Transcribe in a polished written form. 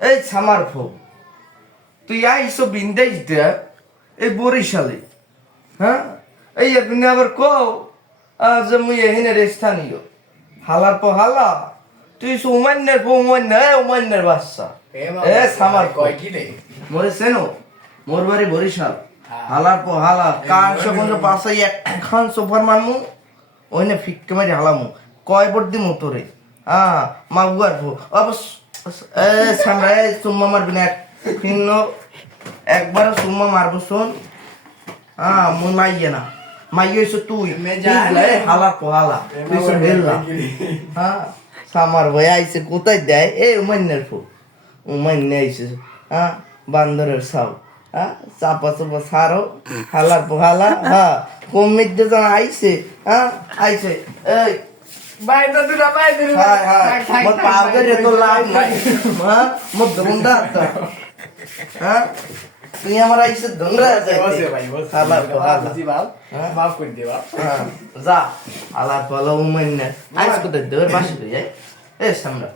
এই সামার ফো তুই আইসো বিন্দাইস দে এই বরিশালে হ্যাঁ এই আপনি আবার কও যে মুই এহিনের স্থানীয় হালার পর হালা তুই উমান্যের পো উমান্যের বাচ্চা এ সামার কয় কি রে মোরে সেনো মোর বাড়ি বরিশাল হালার পর হালা কান সকল পাশে একখান সোফার মারমু ওইনে ফিক্কে মারি হালামু কয় বড় দিমু তোরে মাগুয়ার পো অবশ্য এ সামরা এ চুম্মা মারবি না ভিন্ন একবার চুম্মা মারবো শোন মুই মাইয়ে না মাইয়ে হইছো তুই হালা পো হালা তুই সব হেললা সামার ভাই আইছে কোথায় দেয় এ উমান্যের ফো উমান্য আইছে বান্দরের সাউ চাপা চাপা সারো হালার পো হালা কমির যে আইছে আইছে এই বাইরে দুরা বাইরে হাই হাই মোর পাউডার তো লাভ নাই মোর ধুন্দা তুই আমার আইছে ধুন্দা বসে ভাই বসে হালার পো হালা জি বাল মাফ করে দে বাল যা হালার পো উমান্য আইস কোথায় তোর বাসে যাই এ সামরা